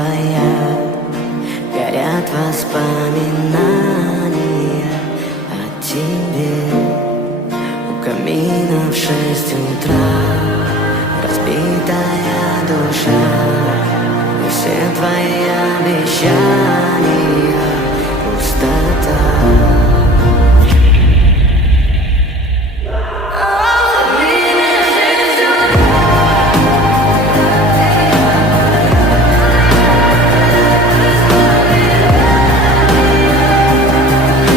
твоя, горят воспоминания о тебе. У камина в 6 утра разбитая душа, и все твои обещания